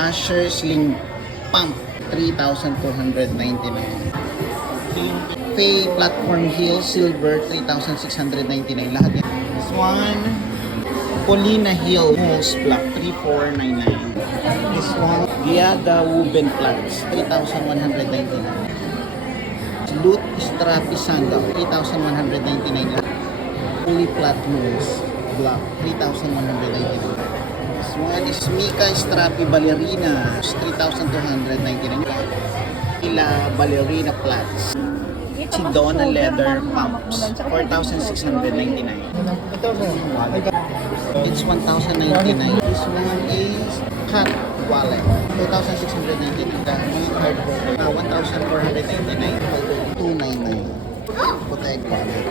Asher Sling Pump, 3,299. Faye Platform Heel Silver, 3,699. Lahat yan. This one, Polina Hill Moose Black, 3,499. This one, Giada Woven Flats, 3,199. Loot Strappy Sandal, 3,199 lahat. Fully Flat Moose Black, 3,199. This one is Mika Strappy Ballerina, 3,299. Ila Ballerina Flats. Chidona Leather Pumps, 4,699. It's 1,099. This one is Cat Wallet, 2,699. Mga card holder, 1,499. 299. Protect Wallet.